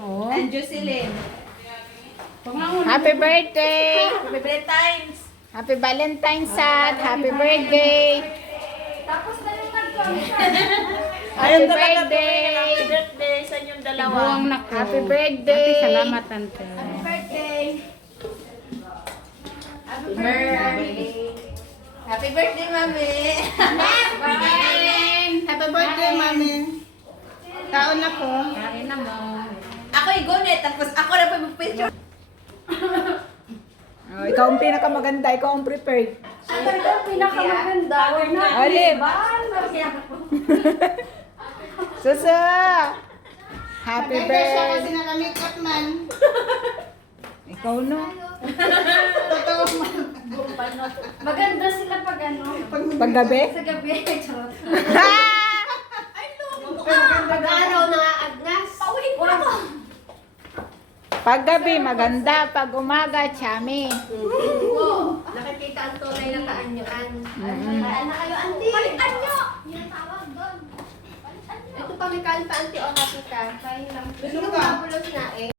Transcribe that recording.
Oh. And Jocelyn. Happy birthday! Happy Valentine's. Happy Valentine's at happy birthday! Tapos na yung nag-concert. Happy Happy birthday! birthday sa inyong dalawa. Buwang na ko. Happy birthday! Ate, salamat, Tante. Happy birthday. Happy Birthday. Happy birthday, Mami. Happy birthday, Mami! Taon na po. Kain na mo. Ako igonet, tapos ako na pa mag-picture. Oh, ikaw ang pinakamaganda, ikaw ang prepared. Ako ito ang pinakamaganda. Huwag na. Alip! Susa! Happy birthday! naka-makeup man. Ikaw no? Maganda sila pag ano. Paggabi? Sa gabi. Charot. Pag-araw na agnas. Paulit mo ako. Paggabi maganda, pag umaga chami. Nakikita ang tunay na kaanyuan. Kaya na kayo, auntie. Palitan nyo. Yung tawag doon. Palitan nyo. Ito pamikaan pa, Auntie, o nakita. Kaya lang. Gusto ko mabulos na eh.